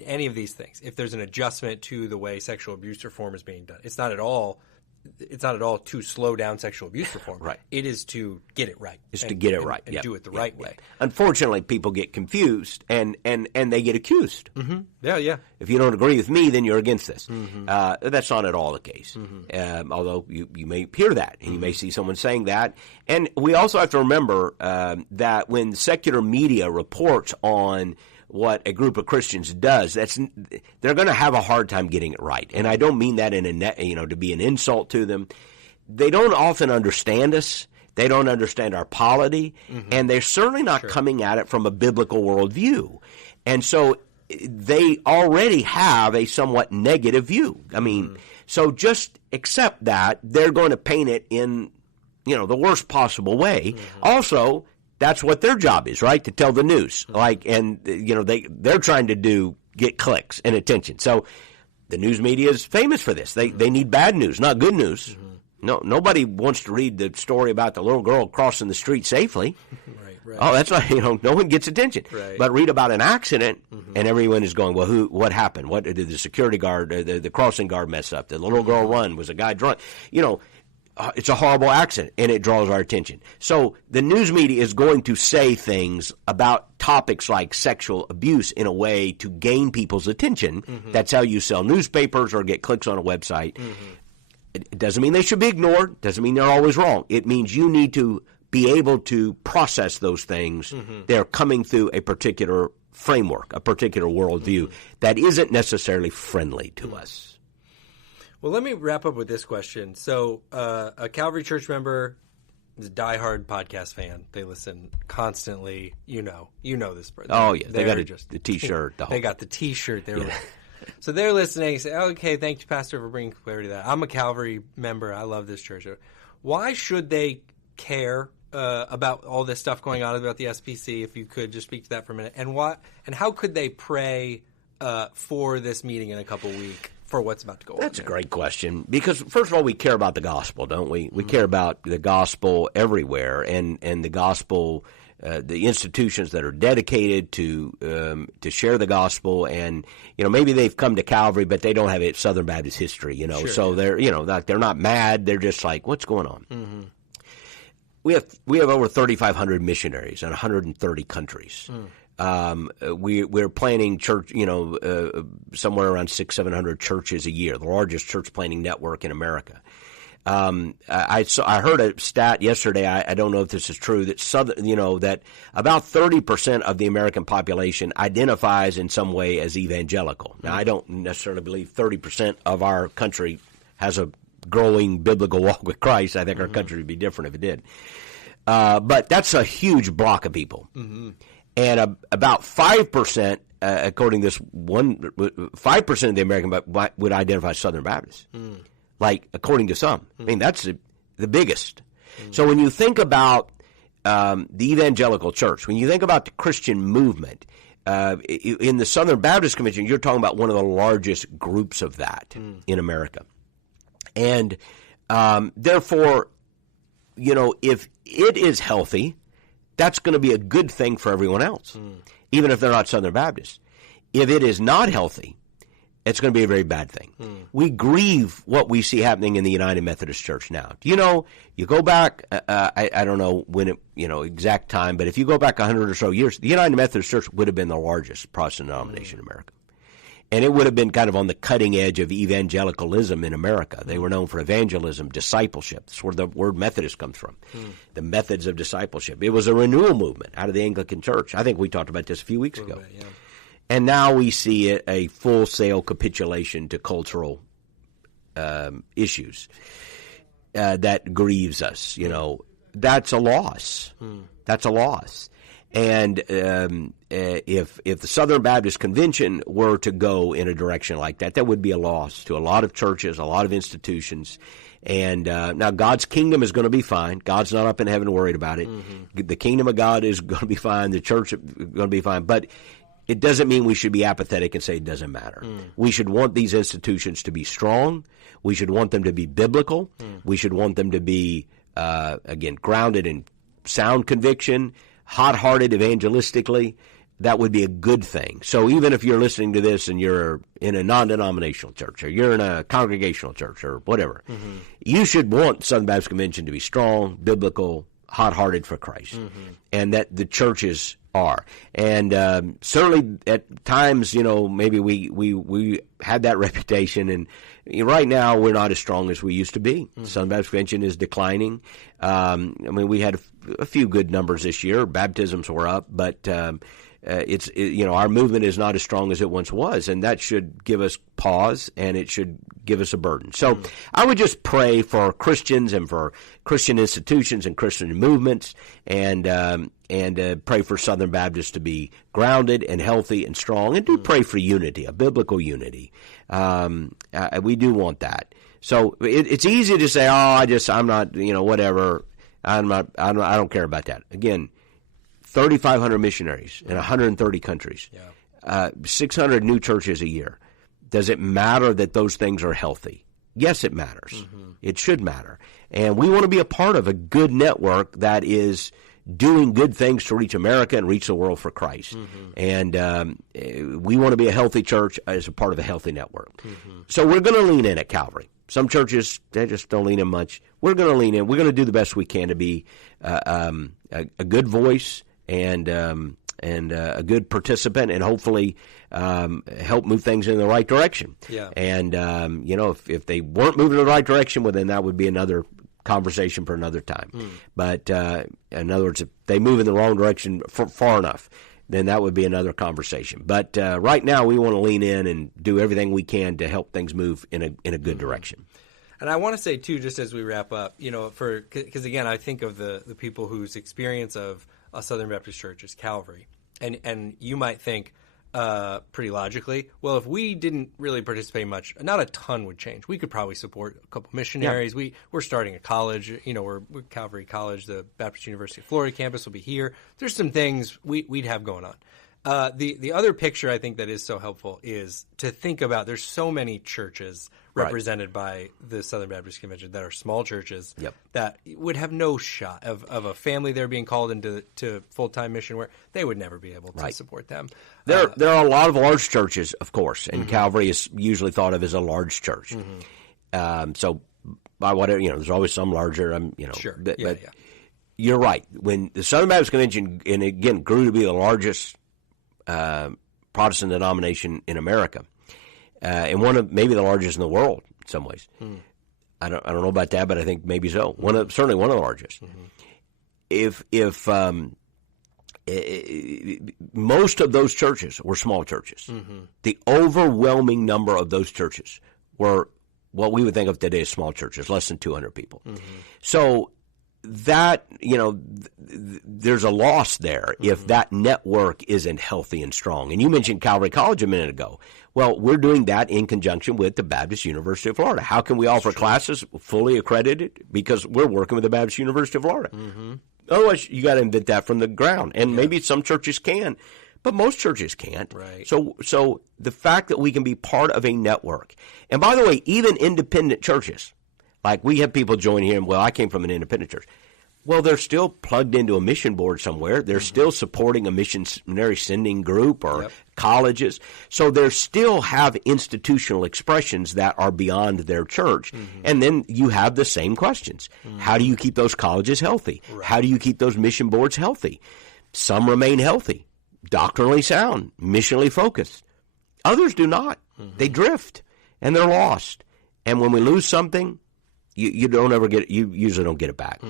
any of these things. If there's an adjustment to the way sexual abuse reform is being done, it's not at all to slow down sexual abuse reform. Right. It is to get it right. It's to get it right. And do it the right way. Unfortunately, people get confused and they get accused. Yeah. If you don't agree with me, then you're against this. That's not at all the case. Although you may hear that and you may see someone saying that. And we also have to remember that when secular media reports on what a group of Christians does, they're going to have a hard time getting it right. And I don't mean that to be an insult to them. They don't often understand us. They don't understand our polity, and they're certainly not coming at it from a biblical worldview. And so they already have a somewhat negative view. I mean, so just accept that they're going to paint it in, the worst possible way. Also, that's what their job is, right? To tell the news. They're trying to get clicks and attention. So the news media is famous for this. They need bad news, not good news. No, nobody wants to read the story about the little girl crossing the street safely. Right. Oh, that's not, no one gets attention. Right. But read about an accident, and everyone is going, well, what happened? What did the security guard, the crossing guard mess up? Did the little girl run? Was a guy drunk? It's a horrible accident, and it draws our attention. So the news media is going to say things about topics like sexual abuse in a way to gain people's attention. That's how you sell newspapers or get clicks on a website. It doesn't mean they should be ignored. Doesn't mean they're always wrong. It means you need to be able to process those things. They're coming through a particular framework, a particular worldview that isn't necessarily friendly to us. Well, let me wrap up with this question. So, a Calvary Church member is a diehard podcast fan. They listen constantly. You know this person. Oh, yeah. They got the T-shirt. They got the T-shirt. So they're listening. Say, okay, thank you, Pastor, for bringing clarity to that. I'm a Calvary member. I love this church. Why should they care about all this stuff going on about the SBC? If you could just speak to that for a minute. And how could they pray for this meeting in a couple weeks? For what's about to go on. That's a great question, because first of all, we care about the gospel, don't we? We care about the gospel everywhere, and the gospel, the institutions that are dedicated to share the gospel, and maybe they've come to Calvary, but they don't have a Southern Baptist history, Sure, so they're they're not mad, they're just like, what's going on? We have over 3,500 missionaries in 130 countries. We're planning church, somewhere around 600-700 churches a year, the largest church planning network in America. I heard a stat yesterday. I don't know if this is true, that that about 30% of the American population identifies in some way as evangelical. Now, I don't necessarily believe 30% of our country has a growing biblical walk with Christ. I think our country would be different if it did. But that's a huge block of people. And about 5%, according to this 5% of the American would identify as Southern Baptist. Like, according to some. I mean, that's the biggest. So when you think about the evangelical church, when you think about the Christian movement, in the Southern Baptist Convention, you're talking about one of the largest groups of that in America. And therefore, if it is healthy, that's going to be a good thing for everyone else, even if they're not Southern Baptists. If it is not healthy, it's going to be a very bad thing. We grieve what we see happening in the United Methodist Church now. You go back, I don't know when it, exact time, but if you go back 100 or so years, the United Methodist Church would have been the largest Protestant denomination in America. And it would have been kind of on the cutting edge of evangelicalism in America. They were known for evangelism, discipleship. That's where the word Methodist comes from, the methods of discipleship. It was a renewal movement out of the Anglican Church. I think we talked about this a few weeks ago. Bit, yeah. And now we see a full-sale capitulation to cultural issues that grieves us. That's a loss. That's a loss. And if the Southern Baptist Convention were to go in a direction like that, that would be a loss to a lot of churches, a lot of institutions. And now God's kingdom is going to be fine. God's not up in heaven worried about it. The kingdom of God is going to be fine. The church is going to be fine. But it doesn't mean we should be apathetic and say it doesn't matter. We should want these institutions to be strong. We should want them to be biblical. We should want them to be, again, grounded in sound conviction, hot-hearted evangelistically. That would be a good thing. So even if you're listening to this and you're in a non-denominational church or you're in a congregational church or whatever, you should want Southern Baptist Convention to be strong, biblical, hot-hearted for Christ, and that the churches are. And certainly at times, maybe we had that reputation, and right now we're not as strong as we used to be. Southern Baptist Convention is declining. We had a few good numbers this year. Baptisms were up, but our movement is not as strong as it once was, and that should give us pause, and it should give us a burden. So I would just pray for Christians and for Christian institutions and Christian movements, and pray for Southern Baptists to be grounded and healthy and strong, and do pray for unity, a biblical unity. We do want that. So it's easy to say, I'm not, whatever. I don't care about that. Again, 3,500 missionaries in 130 countries, 600 new churches a year. Does it matter that those things are healthy? Yes, it matters. It should matter. And we want to be a part of a good network that is doing good things to reach America and reach the world for Christ. And we want to be a healthy church as a part of a healthy network. So we're going to lean in at Calvary. Some churches, they just don't lean in much. We're going to lean in. We're going to do the best we can to be a good voice and a good participant, and hopefully help move things in the right direction. Yeah. And if they weren't moving in the right direction, well, then that would be another conversation for another time. But in other words, if they move in the wrong direction far enough, then that would be another conversation. But right now, we want to lean in and do everything we can to help things move in a good direction. And I want to say, too, just as we wrap up, because, again, I think of the people whose experience of a Southern Baptist church is Calvary. And you might think, pretty logically, well, if we didn't really participate much, not a ton would change. We could probably support a couple missionaries. Yeah. We're starting a college. We're Calvary College, the Baptist University of Florida campus will be here. There's some things we'd have going on. The other picture I think that is so helpful is to think about there's so many churches represented by the Southern Baptist Convention that are small churches that would have no shot of a family there being called into full-time mission where they would never be able to support them. There are a lot of large churches, of course, and Calvary is usually thought of as a large church. So by whatever, there's always some larger, Sure. But you're right. When the Southern Baptist Convention, and again, grew to be the largest Protestant denomination in America, and one of maybe the largest in the world in some ways. I don't know about that, but I think maybe so. Certainly one of the largest. If most of those churches were small churches, the overwhelming number of those churches were what we would think of today as small churches, less than 200 people. So that, there's a loss there if that network isn't healthy and strong. And you mentioned Calvary College a minute ago. Well, we're doing that in conjunction with the Baptist University of Florida. How can we offer classes fully accredited? Because we're working with the Baptist University of Florida. Otherwise, you got to invent that from the ground. And maybe some churches can, but most churches can't. Right. So the fact that we can be part of a network. And by the way, even independent churches, like we have people join here, and well, I came from an independent church. Well, they're still plugged into a mission board somewhere. They're still supporting a missionary sending group or colleges. So they still have institutional expressions that are beyond their church. And then you have the same questions. How do you keep those colleges healthy? Right. How do you keep those mission boards healthy? Some remain healthy, doctrinally sound, missionally focused. Others do not. They drift, and they're lost. And when we lose something, you don't ever get it. You usually don't get it back.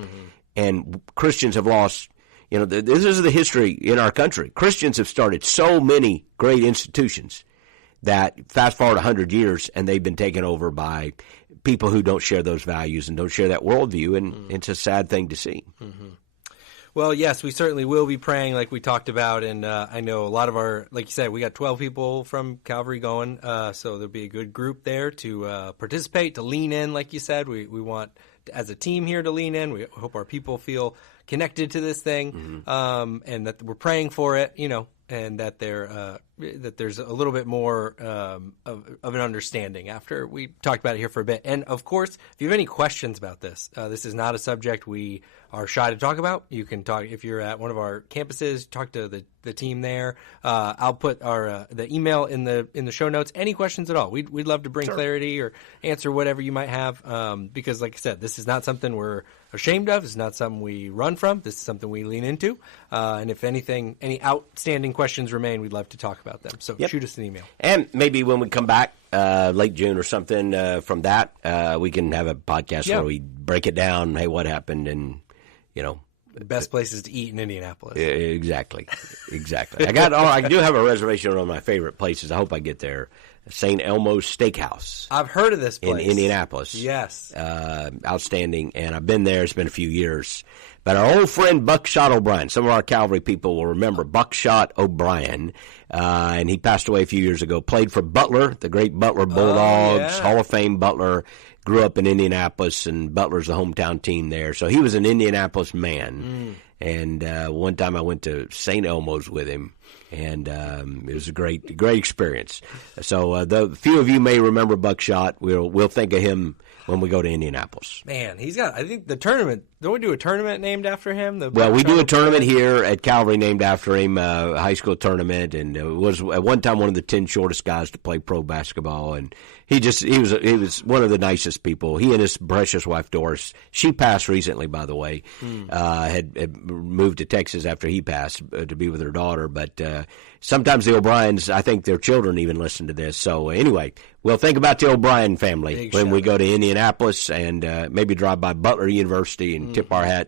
And Christians have lost, this is the history in our country. Christians have started so many great institutions that fast forward 100 years and they've been taken over by people who don't share those values and don't share that worldview, and it's a sad thing to see. Well, yes, we certainly will be praying like we talked about, and I know a lot of our, like you said, we got 12 people from Calvary going, so there'll be a good group there to participate, to lean in, like you said. We want, as a team here, to lean in. We hope our people feel connected to this thing, and that we're praying for it, and that that there's a little bit more of an understanding after we talked about it here for a bit. And, of course, if you have any questions about this, this is not a subject we are shy to talk about. You can talk if you're at one of our campuses. Talk to the team there. I'll put our the email in the show notes. Any questions at all? We'd love to bring clarity or answer whatever you might have. Because, like I said, this is not something we're ashamed of. It's not something we run from. This is something we lean into. And if anything, any outstanding questions remain, we'd love to talk about them. So shoot us an email. And maybe when we come back late June or something from that, we can have a podcast where we break it down. Hey, what happened? And the best places to eat in Indianapolis. Exactly. I do have a reservation on one of my favorite places. I hope I get there. St. Elmo's Steakhouse. I've heard of this place. In Indianapolis. Yes. Outstanding. And I've been there. It's been a few years. But our old friend Buckshot O'Brien, some of our Calvary people will remember Buckshot O'Brien, and he passed away a few years ago, played for Butler, the great Butler Bulldogs, Hall of Fame Butler, grew up in Indianapolis, and Butler's the hometown team there. So he was an Indianapolis man. And one time I went to St. Elmo's with him, and it was a great experience. So the few of you may remember Buckshot. We'll think of him when we go to Indianapolis. Man, he's got, I think, the tournament. Don't we do a tournament named after him? Well, we do a tournament here at Calvary named after him, a high school tournament, and it was at one time one of the 10 shortest guys to play pro basketball, and he was one of the nicest people. He and his precious wife Doris, she passed recently, by the way, had moved to Texas after he passed to be with her daughter. But sometimes the O'Briens, I think their children even listen to this. So anyway, we'll think about the O'Brien family when we go to Indianapolis, and maybe drive by Butler University and tip our hat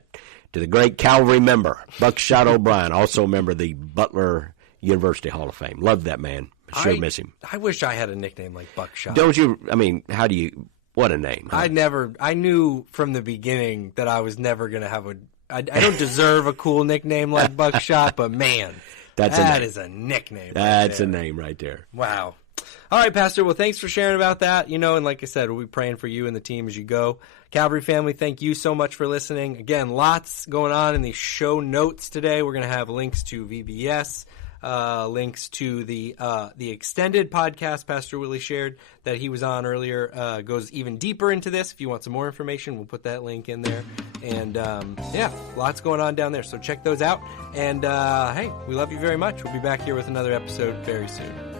to the great Calvary member, Buckshot O'Brien, also a member of the Butler University Hall of Fame. Love that man. Sure miss him. I wish I had a nickname like Buckshot. Don't you? I mean, how do you? What a name. Huh? I knew from the beginning that I was never going to have I don't deserve a cool nickname like Buckshot, but man, that is a nickname. That's a name right there. Wow. All right, Pastor. Well, thanks for sharing about that. And like I said, we'll be praying for you and the team as you go. Calvary family, thank you so much for listening. Again, lots going on in the show notes today. We're going to have links to VBS, links to the extended podcast Pastor Willie shared that he was on earlier. Goes even deeper into this. If you want some more information, we'll put that link in there. And, lots going on down there. So check those out. And, hey, we love you very much. We'll be back here with another episode very soon.